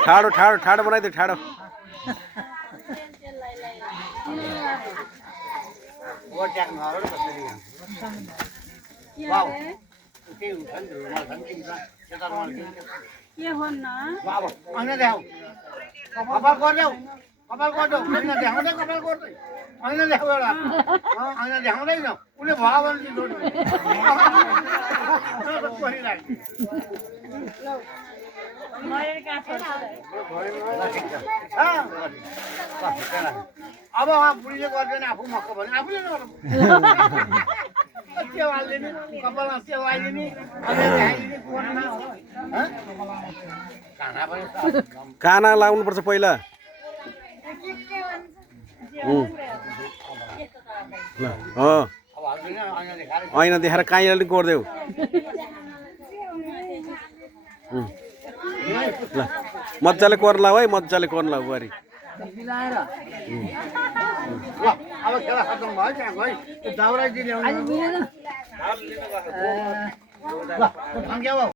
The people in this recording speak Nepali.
ठाडो ठाडो ठाडो बनाइदियो ठाडो कपाल गर्दै होइन देखाउँदै कपाल गर्दै होइन देखाउ एउटा होइन देखाउँदैन उसले भयो भने अब बुढीले गर्दैन आफू मक्क भने आफूले नगर्नु त्यो हालिदिने कपालमा त्यो लगाइदिने काना लाउनुपर्छ पहिला ल ऐना देखाएर काहीँले गरिदेऊ ल मजाले कोर्न लाऊ है मजाले कोर्न लाऊ बुहारी अब खेला खत्म भयो त्यहाँ गई त्यो दाउरा दिने ल